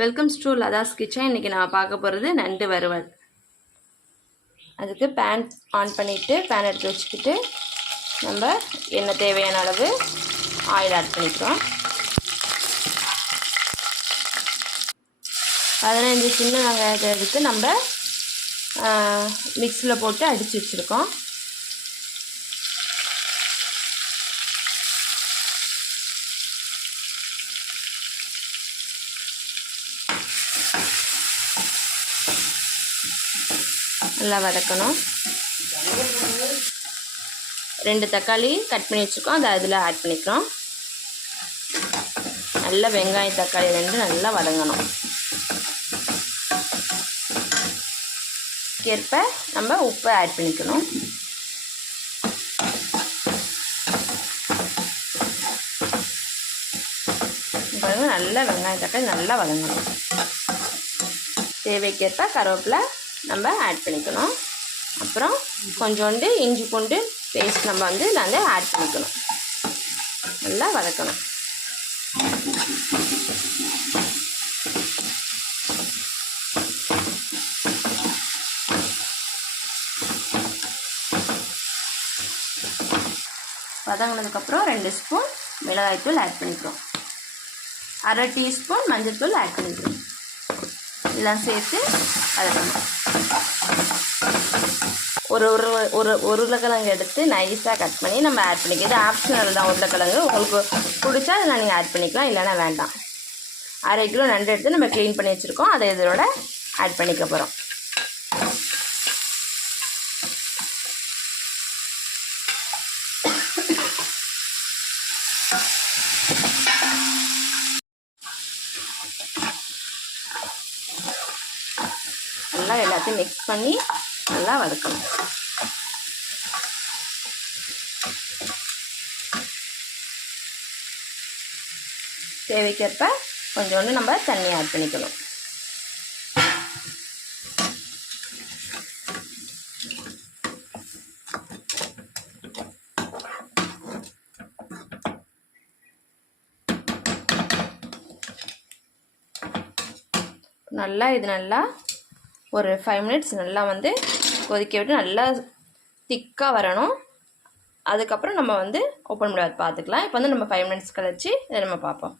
Welcomes to Latha's kitchen. இன்றைக்கி நான் பார்க்க போகிறது நண்டு வறுவல். அதுக்கு பேன் ஆன் பண்ணிவிட்டு பேன் எடுத்து வச்சுக்கிட்டு நம்ம எண்ணெய் தேவையான அளவு ஆயில் ஆட் பண்ணிக்கிறோம். 15 சின்ன வெங்காயத்தை எடுத்து நம்ம மிக்ஸியில் போட்டு அடித்து வச்சுருக்கோம். நல்லா வதக்கணும். 2 தக்காளி கட் பண்ணி வச்சுருக்கோம், அதை அதில் ஆட் பண்ணிக்கிறோம். நல்லா வெங்காயம் தக்காளி 2 நல்லா வதங்கணும். ஏற்ப நம்ம உப்பை ஆட் பண்ணிக்கணும். பாருங்க, நல்லா வெங்காயம் தக்காளி நல்லா வதங்கணும். தேவைக்கேற்ப கருவேப்பிலை நம்ம ஆட் பண்ணிக்கணும். அப்புறம் கொஞ்சோண்டு இஞ்சி பூண்டு பேஸ்ட் நம்ம வந்து ஆட் பண்ணிக்கணும். நல்லா வதக்கணும். வதங்கினதுக்கப்புறம் 2 ஸ்பூன் மிளகாய்த்தூள் ஆட் பண்ணிக்கிறோம். 1/2 டீஸ்பூன் மஞ்சள் தூள் ஆட் பண்ணிக்கிறோம். எல்லாம் சேர்த்து வதக்கணும். ஒரு உருளைக்கிழங்கு எடுத்து நைஸாக கட் பண்ணி நம்ம ஆட் பண்ணிக்கிறது ஆப்ஷனல் தான். உருளைக்கிழங்கு உங்களுக்கு பிடிச்சா அதில் நீங்கள் ஆட் பண்ணிக்கலாம், இல்லைன்னா வேண்டாம். 1/2 கிலோ நண்டு எடுத்து நம்ம க்ளீன் பண்ணி வச்சுருக்கோம், அதை இதோட ஆட் பண்ணிக்க போகிறோம். நல்லா எல்லாத்தையும் மிக்ஸ் பண்ணி நல்லா வதக்கணும். தேவைக்கேற்ப கொஞ்சோண்டு நம்ம தண்ணி ஆட் பண்ணிக்கணும். நல்லா ஒரு 5 மினிட்ஸ் நல்லா கொதிக்க விட்டு நல்லா திக்காக வரணும். அதுக்கப்புறம் நம்ம ஓப்பன் பண்ணி பார்த்துக்கலாம். இப்போ நம்ம 5 மினிட்ஸ் கழிச்சு இதை நம்ம பார்ப்போம்.